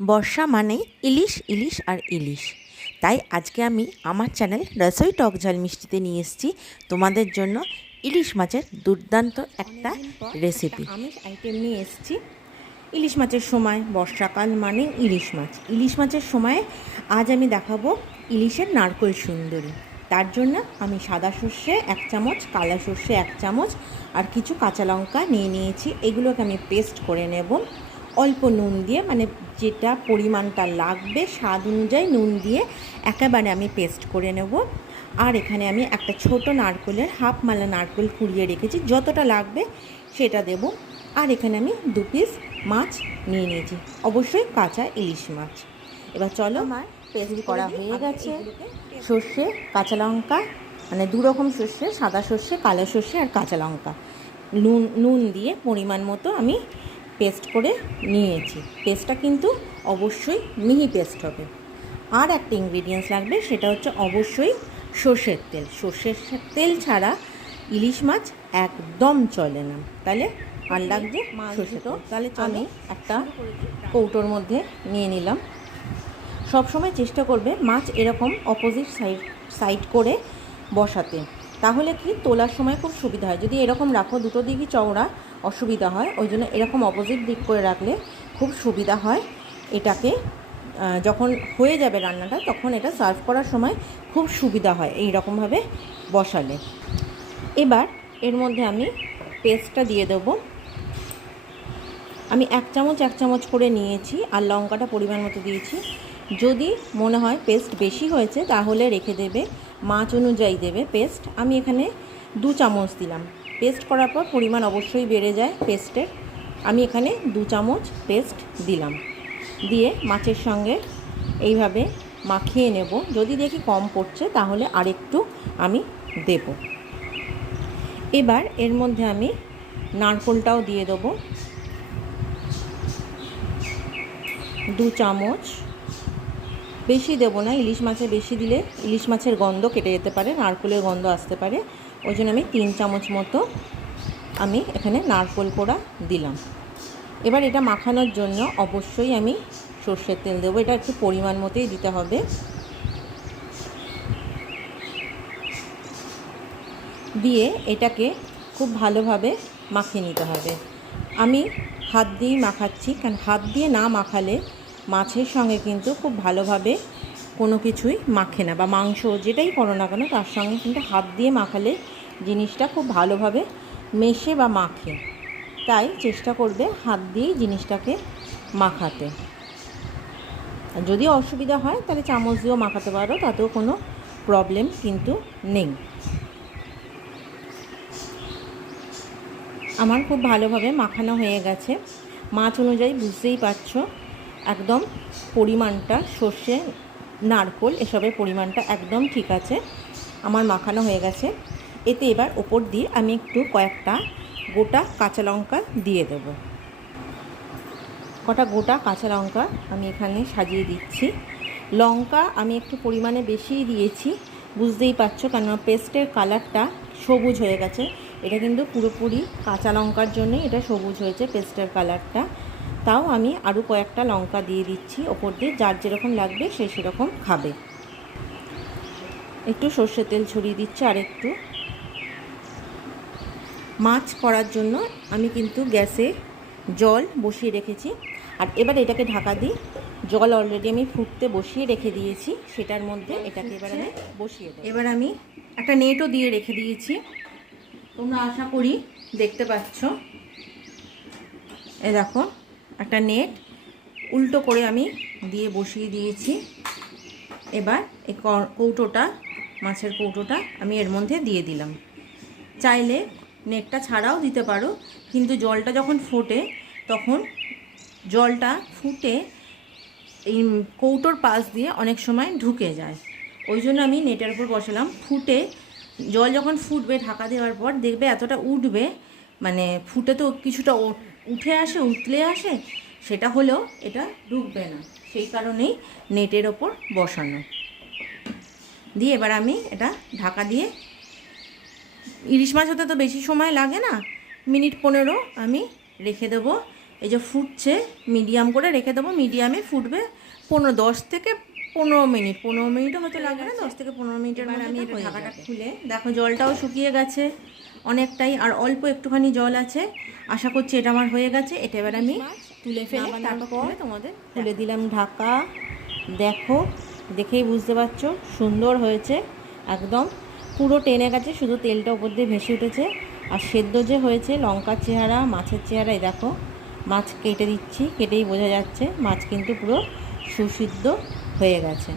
বর্ষা মানেই ইলিশ ইলিশ আর ইলিশ। তাই আজকে আমি আমার চ্যানেল রসোই টক ঝাল মিষ্টিতে নিয়ে এসেছি তোমাদের জন্য ইলিশ মাছের দুর্দান্ত একটা রেসিপি। আমিষ আইটেম নিয়ে এসেছি। ইলিশ মাছের সময়, বর্ষাকাল মানে ইলিশ মাছ। ইলিশ মাছের সময় আজ আমি দেখাবো ইলিশের নারকোল সুন্দরী। তার জন্য আমি সাদা সর্ষে 1 চামচ, কালো সর্ষে 1 চামচ আর কিছু কাঁচা লঙ্কা নিয়ে নিয়েছি। এগুলোকে আমি পেস্ট করে নেব অল্প নুন দিয়ে, মানে যেটা পরিমাণটা লাগবে স্বাদ অনুযায়ী নুন দিয়ে একেবারে আমি পেস্ট করে নেব। আর এখানে আমি একটা ছোট নারকেলের হাফ মালা নারকেল কুড়িয়ে রেখেছি, যতটা লাগবে সেটা দেব। আর এখানে আমি 2 পিস মাছ নিয়ে নিয়েছি, অবশ্যই কাঁচা ইলিশ মাছ। এবার চলো, আমার পেস্ট করা হয়ে গেছে। সর্ষে, কাঁচা লঙ্কা, মানে 2 রকম সর্ষে, সাদা সর্ষে, কালো সর্ষে আর কাঁচা লঙ্কা নুন দিয়ে পরিমাণ মতো আমি পেস্ট করে নিয়েছি। পেস্টটা কিন্তু অবশ্যই মিহি পেস্ট হবে। আর একটা ইনগ্রিডিয়েন্টস লাগবে, সেটা হচ্ছে অবশ্যই সর্ষের তেল। সর্ষের তেল ছাড়া ইলিশ মাছ একদম চলে না। তাহলে আর লাগবে সর্ষের তেল। তাহলে আমি একটা কৌটোর মধ্যে নিয়ে নিলাম। সবসময় চেষ্টা করবে মাছ এরকম অপোজিট সাইড করে বসাতে, তাহলে কি তোলার সময় খুব সুবিধা হয়। যদি এরকম রাখো দুটো দিকই চওড়া, অসুবিধা হয়। ওই জন্য এরকম অপোজিট দিক করে রাখলে খুব সুবিধা হয়। এটাকে যখন হয়ে যাবে রান্নাটা, তখন এটা সার্ভ করার সময় খুব সুবিধা হয় এই রকমভাবে বসালে। এবার এর মধ্যে আমি পেস্টটা দিয়ে দেবো। আমি 1 চামচ করে নিয়েছি আর লঙ্কাটা পরিমাণ মতো দিয়েছি। যদি মনে হয় পেস্ট বেশি হয়েছে তাহলে রেখে দেবে, মাছ অনুযায়ী দেবে পেস্ট। আমি এখানে 2 চামচ দিলাম। পেস্ট করার পর পরিমাণ অবশ্যই বেড়ে যায় পেস্টের। আমি এখানে 2 চামচ পেস্ট দিলাম, দিয়ে মাছের সঙ্গে এইভাবে মাখিয়ে নেব। যদি দেখি কম পড়ছে তাহলে আরেকটু আমি দেব। এবার এর মধ্যে আমি নারকেলটাও দিয়ে দেবো, 2 চামচ। বেশি দেবো না, ইলিশ মাছে বেশি দিলে ইলিশ মাছের গন্ধ কেটে যেতে পারে, নারকেলের গন্ধ আসতে পারে। ওই জন্য আমি 3 চামচ মতো আমি এখানে নারকেল কোড়া দিলাম। এবার এটা মাখানোর জন্য অবশ্যই আমি সর্ষের তেল দেবো। এটা একটু পরিমাণ মতোই দিতে হবে। দিয়ে এটাকে খুব ভালোভাবে মাখিয়ে নিতে হবে। আমি হাত দিয়েই মাখাচ্ছি, কারণ হাত দিয়ে না মাখালে মাছের সঙ্গে কিন্তু খুব ভালোভাবে কোনো কিছুই মাখে না, বা মাংস যেটাই করো না কেন তার সঙ্গে কিন্তু হাত দিয়ে মাখালে জিনিসটা খুব ভালোভাবে মেশে বা মাখে। তাই চেষ্টা করবে হাত দিয়েই জিনিসটাকে মাখাতে। যদি অসুবিধা হয় তাহলে চামচ দিয়েও মাখাতে পারো, তাতেও কোনো প্রবলেম কিন্তু নেই। আমার খুব ভালোভাবে মাখানো হয়ে গেছে। মাছ অনুযায়ী বুঝতেই পারছো একদম পরিমাণটা, সর্ষে নারকেল এসবের পরিমাণটা একদম ঠিক আছে। আমার মাখানো হয়ে গেছে। এতে এবার ওপর দিয়ে আমি একটু কয়েকটা গোটা কাঁচা লঙ্কা দিয়ে দেব। কটা গোটা কাঁচা লঙ্কা আমি এখানে সাজিয়ে দিচ্ছি। লঙ্কা আমি একটু পরিমাণে বেশিই দিয়েছি, বুঝতেই পারছো, কেন পেস্টের কালারটা সবুজ হয়ে গেছে। এটা কিন্তু পুরোপুরি কাঁচা লঙ্কার জন্যই এটা সবুজ হয়েছে পেস্টের কালারটা। তাও আমি আরও কয়েকটা লঙ্কা দিয়ে দিচ্ছি ওপর দিয়ে, যার যেরকম লাগবে সে সেরকম খাবে। একটু সর্ষের তেল ছড়িয়ে দিচ্ছি আর একটু। মাছ করার জন্য আমি কিন্তু গ্যাসে জল বসিয়ে রেখেছি। আর এবার এটাকে ঢাকা দিই। জল অলরেডি আমি ফুটতে বসিয়ে রেখে দিয়েছি, সেটার মধ্যে এটাকে এবার আমি বসিয়ে দেব। এবার আমি একটা নেটও দিয়ে রেখে দিয়েছি, তোমরা আশা করি দেখতে পাচ্ছ। এই দেখো, একটা নেট উল্টো করে আমি দিয়ে বসিয়ে দিয়েছি। এবার এই কৌটোটা, মাছের কৌটোটা আমি এর মধ্যে দিয়ে দিলাম। চাইলে নেটটা ছাড়াও দিতে পারো, কিন্তু জলটা যখন ফোটে তখন জলটা ফুটে এই কৌটোর পাশ দিয়ে অনেক সময় ঢুকে যায়। ওই জন্য আমি নেটের উপর বসালাম। ফুটে জল যখন ফুটবে ঢাকা দেওয়ার পর দেখবে এতটা উঠবে, মানে ফুটে তো কিছুটা উঠে আসে, উতলে আসে, সেটা হলেও এটা ঢুকবে না। সেই কারণেই নেটের ওপর বসানো। দিয়ে এবার আমি এটা ঢাকা দিয়ে, ইলিশ মাছ হতে তো বেশি সময় লাগে না, মিনিট 15 আমি রেখে দেবো। এই যে ফুটছে, মিডিয়াম করে রেখে দেবো, মিডিয়ামে ফুটবে 10 থেকে 15 মিনিট, 15 মিনিটও হয়তো লাগবে না, 10 থেকে 15 মিনিটের মধ্যে আমি এটা ঢাকাটা খুলে দেখো জলটাও শুকিয়ে গেছে অনেকটাই, আর অল্প একটুখানি জল আছে। আশা করছি এটা আমার হয়ে গেছে। এটা এবার আমি তুলে ফেলে তারপর তোমাদের খুলে দিলাম ঢাকা। দেখো, দেখেই বুঝতে পারছো সুন্দর হয়েছে, একদম পুরো টেনে গেছে, শুধু তেলটা উপর দিয়ে ভেসে উঠেছে। আর সেদ্ধ যে হয়েছে, লঙ্কার চেহারা, মাছের চেহারাই দেখো। মাছ কেটে দিচ্ছি, কেটেই বোঝা যাচ্ছে মাছ কিন্তু পুরো সুসিদ্ধ হয়ে গেছে।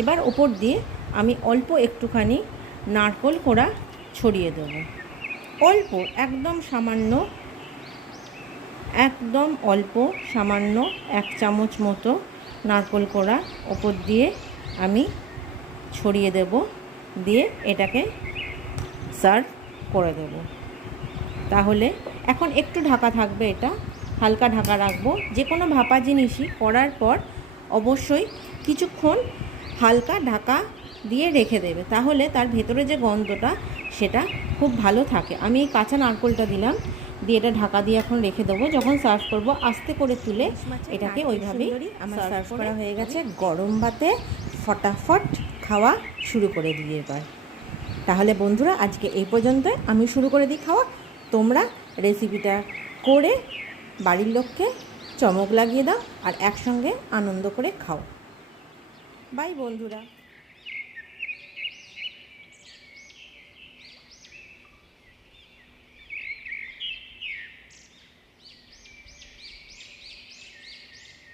এবার ওপর দিয়ে আমি অল্প একটুখানি নারকেল কোড়া ছড়িয়ে দেবো, অল্প, একদম সামান্য, একদম অল্প সামান্য 1 চামচ মতো নারকেল কোড়া ওপর দিয়ে আমি ছড়িয়ে দেব, দিয়ে এটাকে সার্ভ করে দেব। তাহলে এখন একটু ঢাকা থাকবে, এটা হালকা ঢাকা রাখবো। যে কোনো ভাপা জিনিসই করার পর অবশ্যই কিছুক্ষণ হালকা ঢাকা দিয়ে রেখে দেবে, তাহলে তার ভেতরে যে গন্ধটা সেটা খুব ভালো থাকে। আমি এই কাঁচা নারকেলটা দিলাম, দিয়ে এটা ঢাকা দিয়ে এখন রেখে দেবো। যখন সার্ভ করব আস্তে করে তুলে এটাকে ওইভাবেই আমার সার্ভ করা হয়ে গেছে। গরম ভাতে ফটাফট খাওয়া শুরু করে দিই এবার। তাহলে বন্ধুরা আজকে এই পর্যন্ত, আমি শুরু করে দিই খাওয়া। তোমরা রেসিপিটা করে বাড়ির লোককে চমক লাগিয়ে দাও আর একসঙ্গে আনন্দ করে খাও। বাই বন্ধুরা।